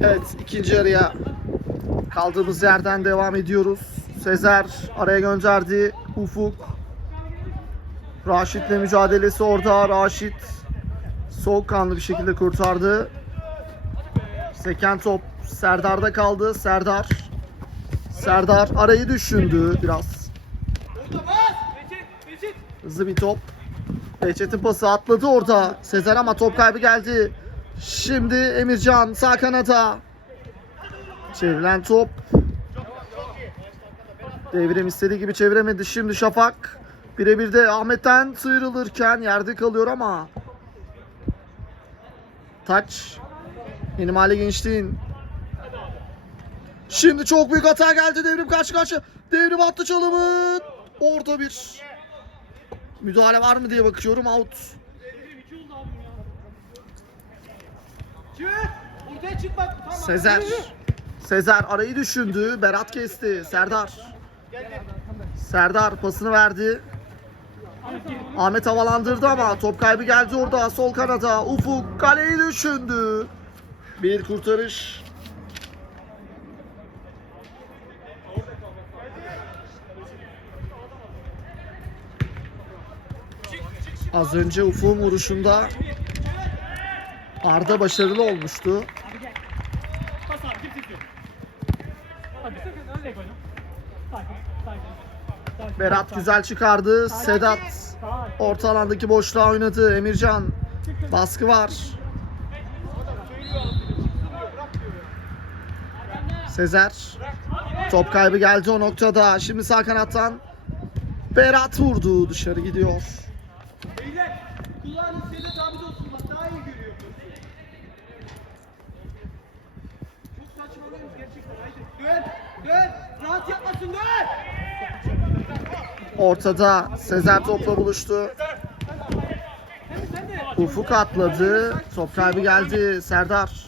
Evet ikinci yarıya kaldığımız yerden devam ediyoruz. Sezer araya gönderdi. Ufuk. Raşit'le mücadelesi orada. Raşit soğukkanlı bir şekilde kurtardı. Seken top Serdar'da kaldı. Serdar. Serdar arayı düşündü biraz. Hızlı bir top. Behçet'in pası atladı orada. Sezer ama top kaybı geldi. Şimdi Emircan sağ kanata. Çevrilen top. Devrim istediği gibi çeviremedi. Şimdi Şafak. Birebir de Ahmet'ten sıyrılırken yerde kalıyor ama. Taç. Benim hale gençliğin. Şimdi çok büyük hata geldi. Devrim karşı karşı. Devrim attı çalımı. Orada bir müdahale var mı diye bakıyorum. Out. Çık! Ortaya çık bak. Tamam. Sezer. Sezer arayı düşündü. Berat kesti. Serdar. Serdar pasını verdi. Ahmet havalandırdı ama top kaybı geldi orada. Sol kanada. Ufuk kaleyi düşündü. Bir kurtarış. Az önce Ufuk'un vuruşunda Arda başarılı olmuştu. Berat güzel çıkardı. Sedat orta alandaki boşluğa oynadı. Emircan baskı var. Sezer top kaybı geldi o noktada. Şimdi sağ kanattan Berat vurdu. Dışarı gidiyor. Beyler kulağınız size sabit olsun bak daha iyi görüyor. Çok saçmalıyorsunuz gerçekten. Haydi dön dön. Rahat yapmasın dön. Ortada Sezer topla buluştu. Ufuk atladı. Top kaybı geldi. Serdar.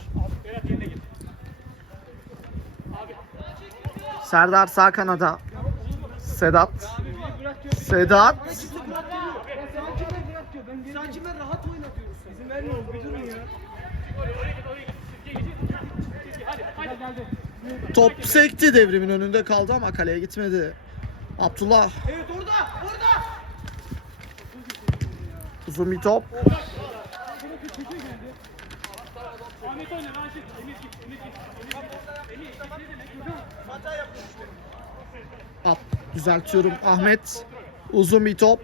Serdar sağ kanada. Sedat. Sedat. Top sekti devrimin önünde kaldı ama kaleye gitmedi. Abdullah Evet orada orada. uzun bir top. İşte. At, düzeltiyorum Ahmet. Uzun bir top.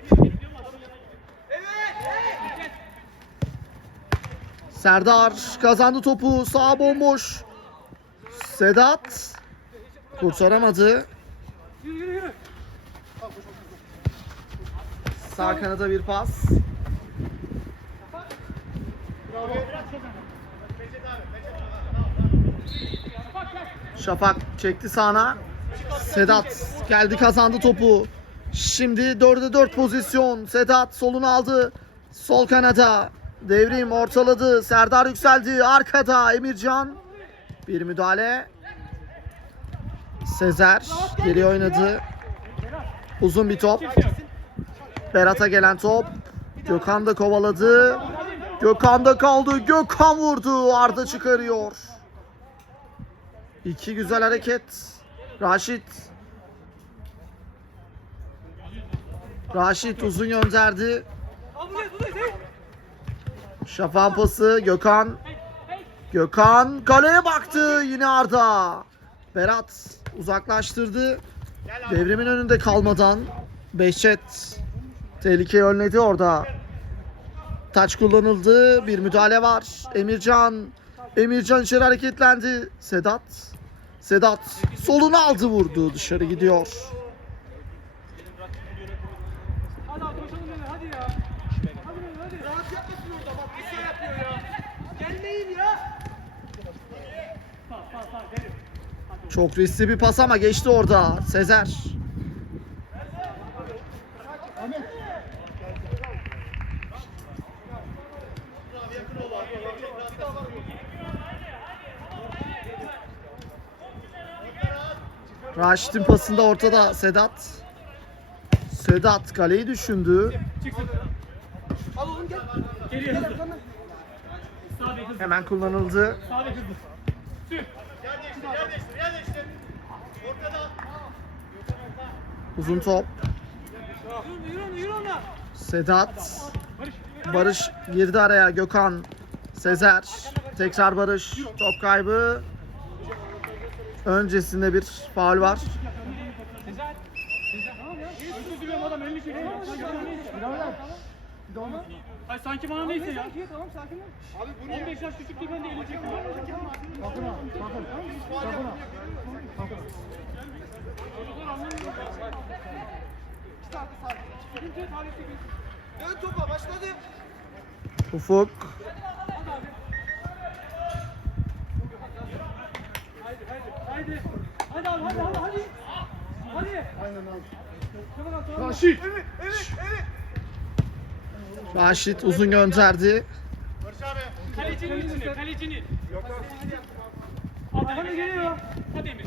Serdar kazandı topu. Sağ bomboş. Sedat kurtaramadı. Yürü yürü yürü. Sağ kanada bir pas. Şafak çekti sağına. Sedat geldi kazandı topu. Şimdi 4'e 4 pozisyon. Sedat solunu aldı. Sol kanada. Devrim ortaladı. Serdar yükseldi. Arkada Emircan. Bir müdahale. Sezer geri oynadı. Uzun bir top. Berat'a gelen top. Gökhan da kovaladı. Gökhan da kaldı. Gökhan vurdu. Arda çıkarıyor. İki güzel hareket. Raşit. Raşit uzun gönderdi. Şafak pası Gökhan. Gökhan kaleye baktı. Yine Arda. Berat uzaklaştırdı. Devrimin önünde kalmadan Behçet tehlikeyi önledi orada. Taç kullanıldı. Bir müdahale var. Emircan. Emircan içeri hareketlendi. Sedat. Sedat solunu aldı vurdu. Dışarı gidiyor. Çok riskli bir pas ama geçti orada. Sezer. Raşit'in pasında ortada Sedat. Sedat kaleyi düşündü. Hemen kullanıldı. Uzun top. Sedat. Barış girdi araya. Gökhan. Sezer. Tekrar Barış. Top kaybı. Öncesinde bir faul var. Sezer. Sezer. Tamam ya. Özür diliyorum adam elini çekiyor. Ay sanki bana neyse ya. Sakin tamam sakin ol. Abi bu 15 yaş küçük değil ben de elini çekiyorum. Dön topa başladı. Ufuk. Haydi haydi. Hadi abi hadi hadi hadi. Hadi. Aynen abi. Raşit. Evet evet evet. Raşit uzun gönderdi. Barış abi. Kalecinin içine kalecinin. Hadi hadi geliyor. Hadi Emir.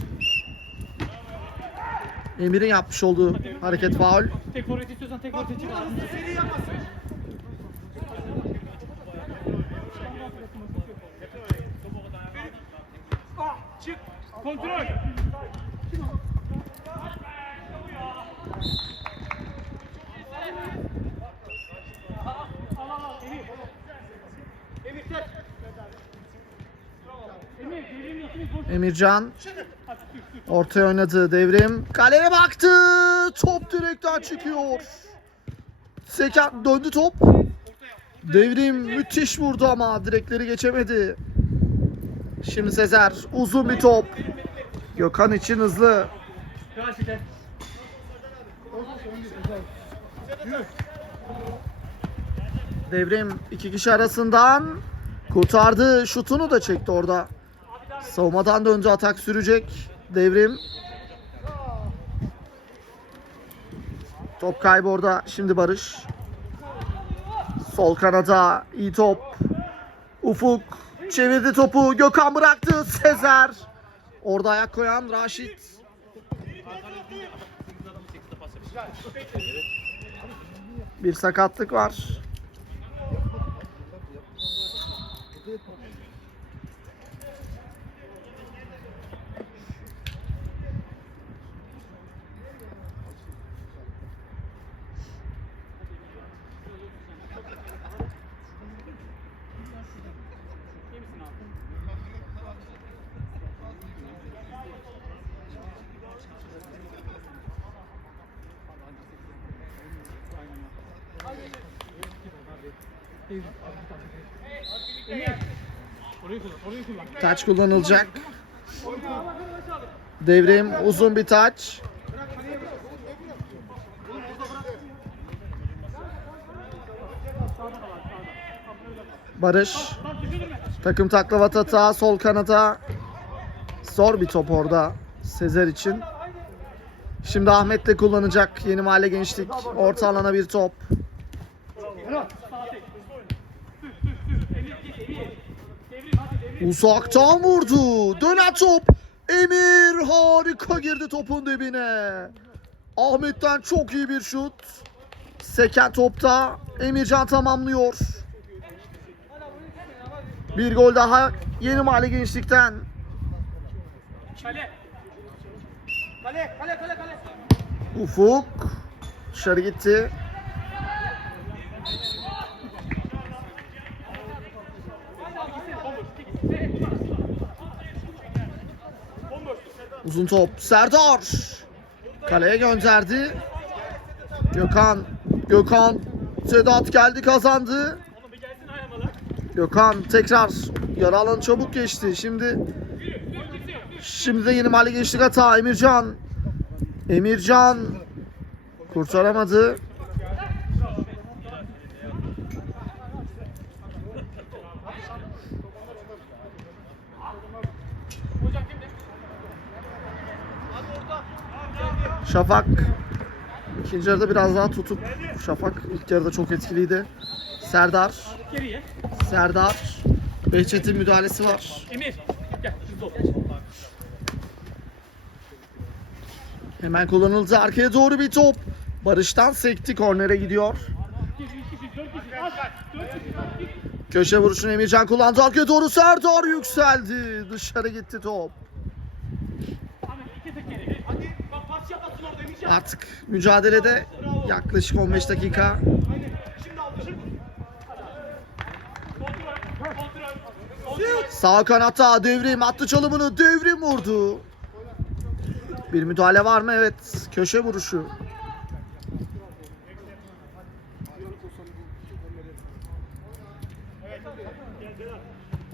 Emir'in yapmış olduğu hareket faul. Tek forvet istiyorsan tek forvet. Hızlı seri yapmasın. Ah, çık. Kontrol. Al al al Emir. Emir tek. Emir devrimin ikimiz boş. Emircan ortaya oynadı devrim. Kaleye baktı. Top direkten çıkıyor. Seken döndü top. Devrim müthiş vurdu ama direkleri geçemedi. Şimdi Sezer uzun bir top. Gökhan için hızlı. Devrim iki kişi arasından kurtardı. Şutunu da çekti orada. Savunmadan döndü atak sürecek. Devrim. Top kaybı orada. Şimdi Barış. Sol kanada iyi top. Ufuk çevirdi topu. Gökhan bıraktı. Sezer. Orada ayak koyan Raşit. Bir sakatlık var. Taç kullanılacak. Devrim uzun bir taç. Barış takım taklavat hata sol kanata. Zor bir top orada Sezer için. Şimdi Ahmet de kullanacak yeni mahalle gençlik. Orta alana bir top. Sağ tek. Sür, sür, sür. Emir git, Emir. Devrim hadi devrim. Uzaktan vurdu. Dönen top. Emir harika girdi topun dibine. Ahmet'ten çok iyi bir şut. Seken topta Emircan tamamlıyor. Bir gol daha yeni mahalle gençlikten. Kale. Kale kale kale kale. Ufuk dışarı gitti. Uzun top Serdar. Kaleye gönderdi. Gökhan. Gökhan. Sedat geldi kazandı. Gökhan tekrar yarı alanı çabuk geçti. Şimdi Şimdi de yeni mahalle gençlik hata Emircan. Emircan kurtaramadı. Şafak ikinci yarıda biraz daha tutup Şafak ilk yarıda çok etkiliydi. Serdar. Serdar. Behçet'in müdahalesi var. Emir. Gel. Hemen kullanıldı. Arkaya doğru bir top. Barış'tan sekti. Kornere gidiyor. Köşe vuruşunu Emircan kullandı. Arkaya doğru Serdar yükseldi. Dışarı gitti top. Ahmet iki tık geri. Hadi bak pas yapmasın orada Emircan. Artık mücadelede yaklaşık 15 dakika. Sağ kanatta devrim attı çalımını devrim vurdu. Bir müdahale var mı? Evet. Köşe vuruşu.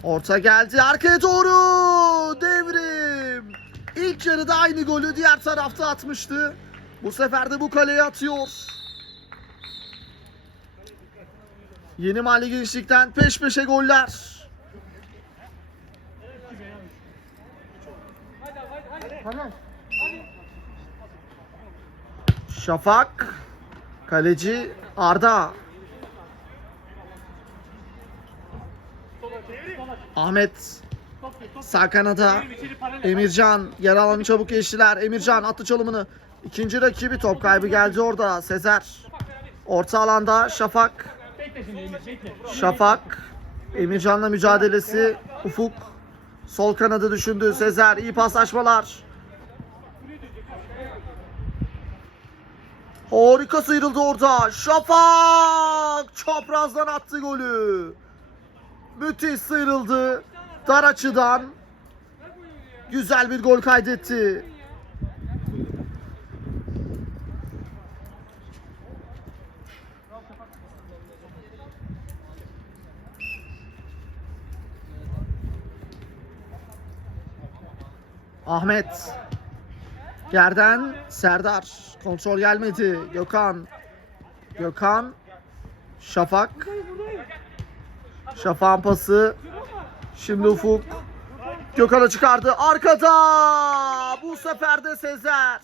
Orta geldi arkaya doğru devrim. İlk yarıda aynı golü diğer tarafta atmıştı. Bu sefer de bu kaleye atıyor. Yeni mahalle gençlikten peş peşe goller. Şafak, kaleci Arda. Ahmet sağ kanada. Emircan yer alanı çabuk geçtiler. Emircan attı çalımını. İkinci rakibi top kaybı geldi orada. Sezer. Orta alanda Şafak. Şafak. Emircan'la mücadelesi. Ufuk. Sol kanadı düşündü. Sezer iyi paslaşmalar. Harika sıyrıldı orada. Şafak çaprazdan attı golü. Müthiş sıyrıldı. Dar açıdan. Güzel bir gol kaydetti. Ahmet. Yerden Serdar. Kontrol gelmedi. Gökhan. Gökhan. Şafak. Şafak'ın pası. Şimdi Ufuk. Gökhan'a çıkardı. Arkada. Bu sefer de Sezer.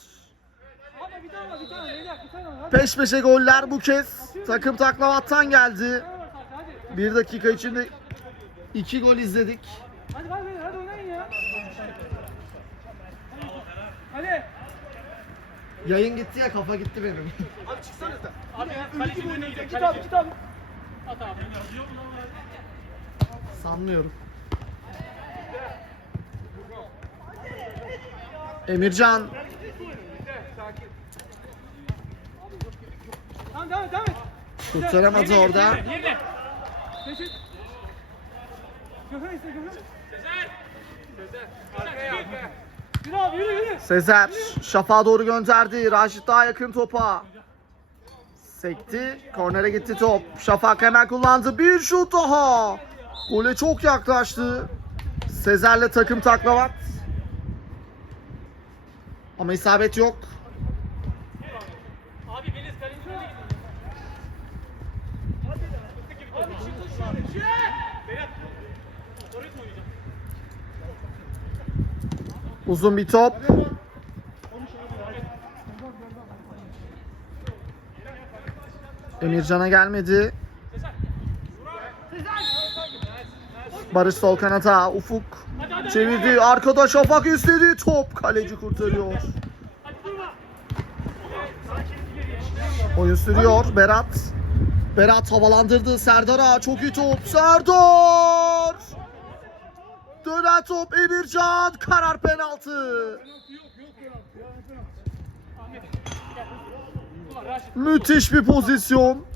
Peş peşe goller bu kez. Takım taklavattan geldi. Bir dakika içinde iki gol izledik. Hadi hadi, hadi oynayın ya. Hadi. Yayın gitti ya kafa gitti benim. Abi çıksana sen. Abi kaleci önüne gidiyor. Git abi git abi. At abi. Sanmıyorum. Emircan Tamam devam et devam et. kurtaramadı orada. Yerine. Teşekkür. Gökhan iste Gökhan. Sezer Şafak'a doğru gönderdi. Raşit daha yakın topa. Sekti. Kornere gitti top. Şafak hemen kullandı. Bir şut daha. Gole çok yaklaştı. Sezer'le takım taklavat. Ama isabet yok. Abi Beliz kaleci öyle gidiyor. Abi şimdi şu Berat. Oraya mı oynayacağım? Uzun bir top. Emircan'a gelmedi. Barış sol kanata. Ufuk çevirdi. Arkada Şafak istedi. Top kaleci kurtarıyor. Oyun sürüyor. Berat. Berat havalandırdı Serdar'a. Çok iyi top. Serdar! Top Emircan. Karar penaltı. Ahmet. Gel. Ulan Raşit. Müthiş bir pozisyon.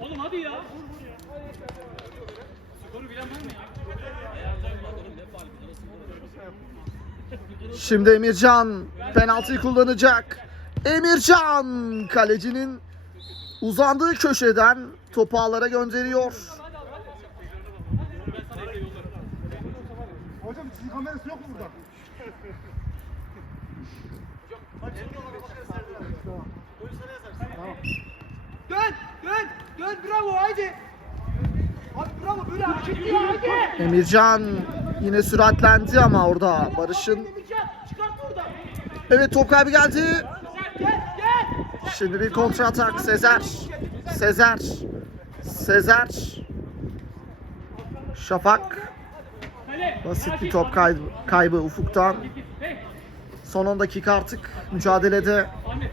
Oğlum hadi ya. Skoru bilen var mı ya? Şimdi Emircan penaltıyı kullanacak. Emircan kalecinin uzandığı köşeden topu ağlara gönderiyor. Hocam sizin kamerası yok mu burada? Dön dön dön bravo haydi. Abi bravo böyle hareket ediyor haydi. Emircan yine süratlendi ama orada Barış'ın. Evet top kaybı geldi. Gel gel. Şimdi bir kontra atak Sezer. Sezer. Sezer. Şafak. Basit bir top kaybı, kaybı ufuktan. Son 10 dakika artık mücadelede. Ahmet.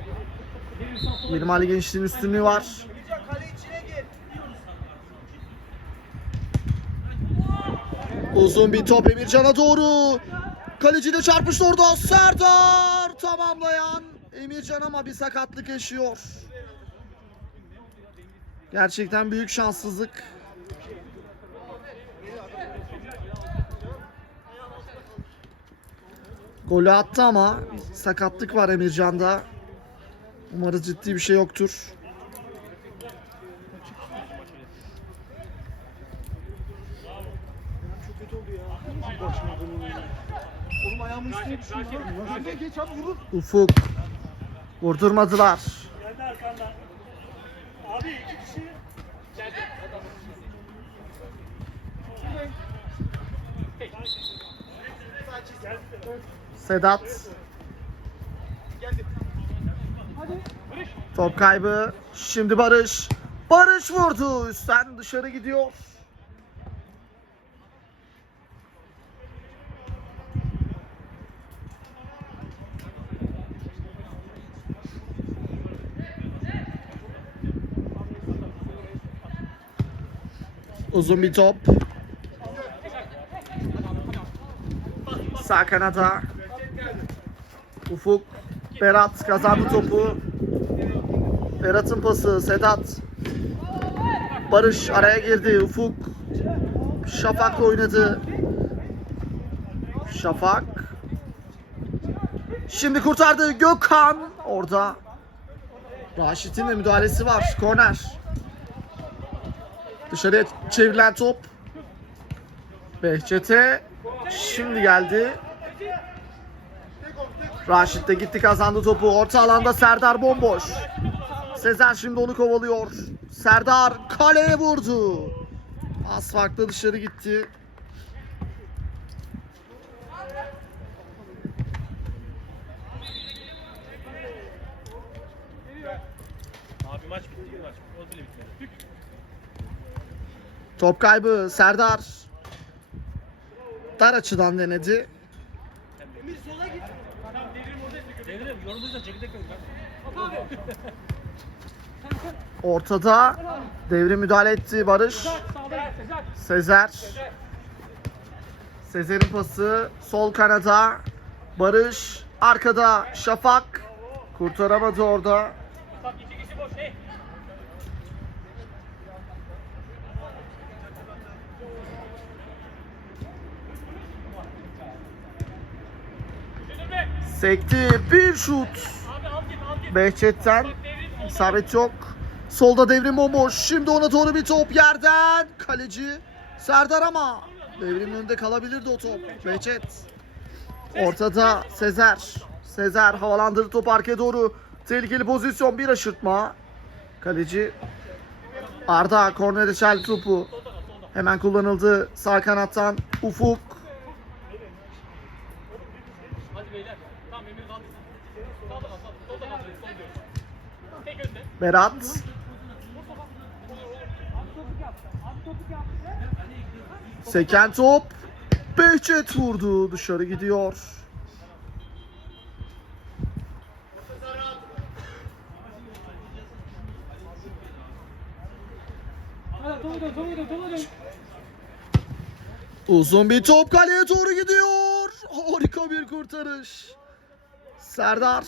Benim sağ sol Yeni Mahalle Gençliğin üstünlüğü var. Uzun bir top Emircan'a doğru. Kaleci de çarpıştı orada. Serdar tamamlayan Emircan ama bir sakatlık yaşıyor. Gerçekten büyük şanssızlık. Golü attı ama sakatlık var Emircan'da. Umarız ciddi bir şey yoktur. Ufuk vurdurmadılar. Sedat. Top kaybı. Şimdi Barış. Barış vurdu. Üstten dışarı gidiyor. Uzun bir top. Sağ kanata. Ufuk. Berat kazandı topu. Berat'ın pası Sedat. Barış araya girdi. Ufuk. Şafak oynadı. Şafak. Şimdi kurtardı Gökhan. Orada. Raşit'in de müdahalesi var. Korner. Dışarıya çevrilen top. Behçet'e şimdi geldi. Raşit de gitti kazandı topu. Orta alanda Serdar bomboş. Sezer şimdi onu kovalıyor. Serdar kaleye vurdu. Az farklı dışarı gitti. Top kaybı Serdar. Dar açıdan denedi. Emir sola git. Devrim yorulduysa çekirdek yok. Ortada devre müdahale etti Barış. Sezer. Sezer'in pası sol kanada. Barış arkada Şafak. Kurtaramadı orada. Bak iki kişi boş. Hey. Düşünürme. Sekti bir şut. Behçet'ten isabet yok. Solda devrim bomboş. Şimdi ona doğru bir top yerden. Kaleci Serdar ama devrimin önünde kalabilirdi o top. Behçet. Ortada Sezer. Sezer havalandırdı top arkaya doğru. Tehlikeli pozisyon bir aşırtma. Kaleci Arda kornere çeldi topu. Hemen kullanıldı sağ kanattan Ufuk. Hadi beyler. Tamam Emir kaldı. Sağda kal. sağda. Solda kal. Sol diyoruz. Tek önde. Berat. Seken top. Behçet vurdu. Dışarı gidiyor. Uzun bir top kaleye doğru gidiyor. Harika bir kurtarış. Serdar.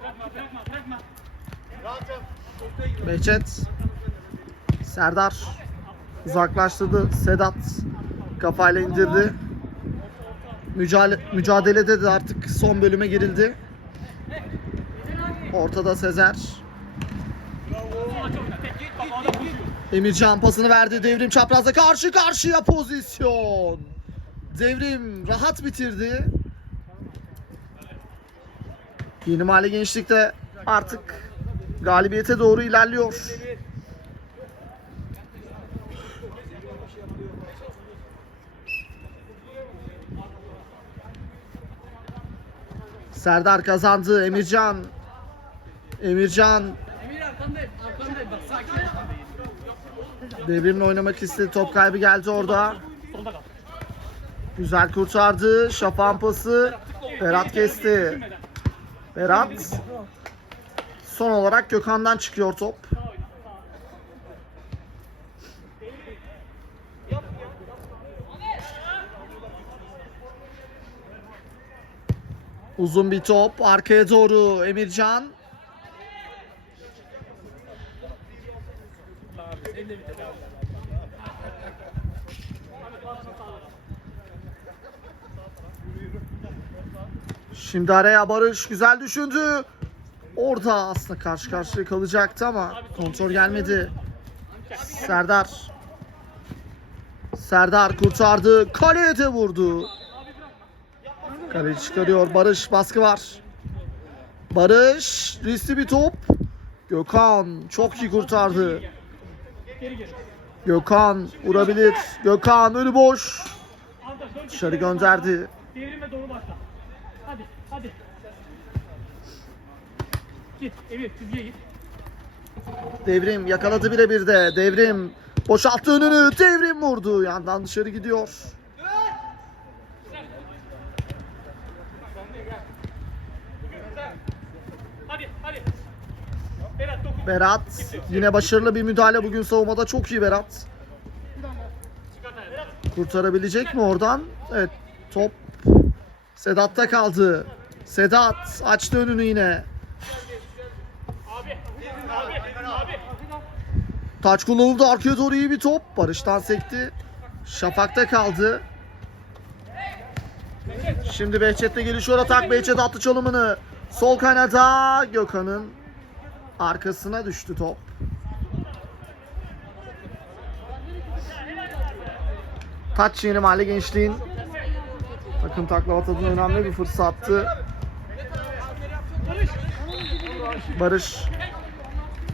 Bırakma bırakma bırakma. Behçet. Serdar. Uzaklaştırdı. Sedat. Kafayla indirdi. Mücadele, mücadelede de artık son bölüme girildi. Ortada Sezer. Emircan pasını verdi. Devrim çaprazda karşı karşıya pozisyon. Devrim rahat bitirdi. Yeni Mahalle Gençlik'te artık galibiyete doğru ilerliyor. Serdar kazandı. Emircan. Emircan devrimle oynamak istedi. Top kaybı geldi orada. Güzel kurtardı. Şafan pası. Berat kesti. Berat. Son olarak Gökhan'dan çıkıyor top. Uzun bir top arkaya doğru Emircan. Şimdi araya Barış güzel düşündü. Orada aslında karşı karşıya kalacaktı ama kontrol gelmedi. Serdar. Serdar kurtardı. Kaleye de vurdu. Kaleyi çıkarıyor. Barış baskı var. Barış riskli bir top. Gökhan çok iyi kurtardı. Gökhan vurabilir. Gökhan önü boş. Dışarı gönderdi. Hadi. Hadi. Git. Emir çizgiye git. Devrim yakaladı birebir de. Devrim boşalttı önünü. Devrim vurdu. Yandan dışarı gidiyor. Berat yine başarılı bir müdahale bugün savunmada. Çok iyi Berat. Kurtarabilecek mi oradan? Evet top Sedat'ta kaldı. Sedat açtı önünü yine. Abi. Abi. Abi. Taç kullanıldı arkaya doğru iyi bir top. Barış'tan sekti. Şafak'ta kaldı. Şimdi Behçet'le gelişiyor atak. Behçet attı çalımını. Sol kanada Gökhan'ın arkasına düştü top. Taç yeni mahalle gençliğin takım taklavat adına önemli bir fırsattı. Barış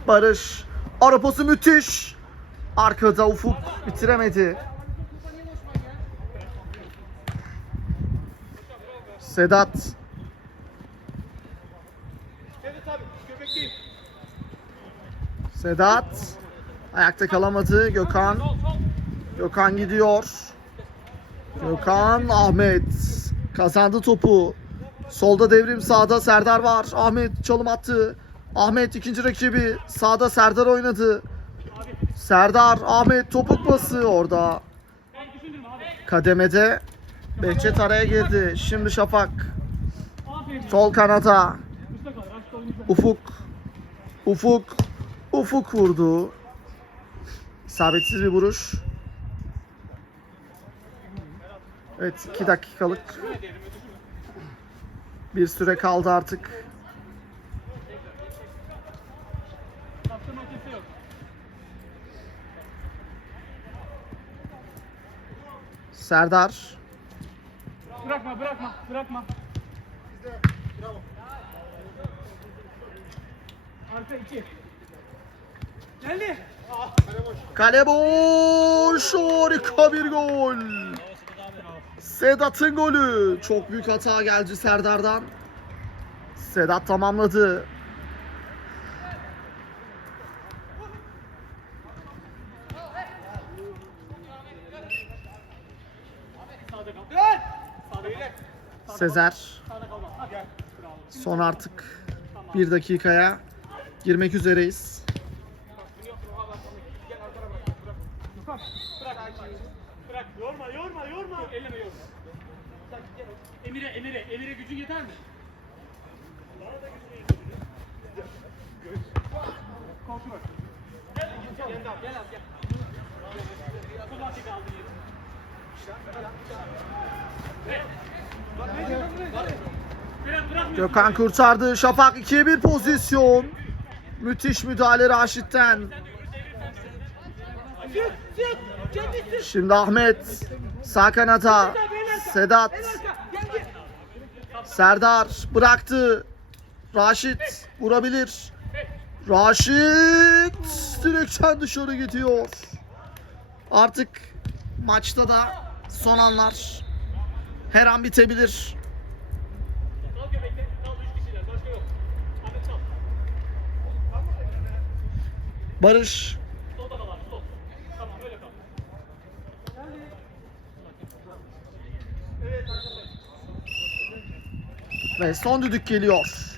Barış. Arapası müthiş. Arkada Ufuk bitiremedi. Sedat. Sedat. Ayakta kalamadı. Gökhan. Gökhan gidiyor. Gökhan Ahmet. Kazandı topu. Solda devrim sağda Serdar var. Ahmet çalım attı. Ahmet ikinci rakibi. Sağda Serdar oynadı. Serdar Ahmet topuk bası orada. Kademede Behçet araya girdi. Şimdi Şafak. Sol kanata. Ufuk. Ufuk. Ufuk vurdu. İsabetsiz bir vuruş. Evet 2 dakikalık bir süre kaldı artık. Serdar. Bırakma bırakma bırakma. Arka iki. Geldi. Kale boş. Harika bir gol. Sedat'ın golü. Çok büyük hata geldi Serdar'dan. Sedat tamamladı. Sağda kal. Dön. Sağda kal. Sezer. Son artık bir dakikaya girmek üzereyiz. Yorma yorma yorma. Elleme yorma. Emir'e Emir'e Emir'e gücün yeter mi? Korku bak. Gel gel gel gel abi gel. Çok açık aldı yeri. Gökhan kurtardı. Şafak 2'ye 1 pozisyon. Müthiş müdahale Raşit'ten. Şimdi Ahmet. Sağ kanata. Sedat. Serdar bıraktı. Raşit vurabilir. Raşit direkten dışarı gidiyor. Artık maçta da son anlar. Her an bitebilir. Barış ve son düdük geliyor.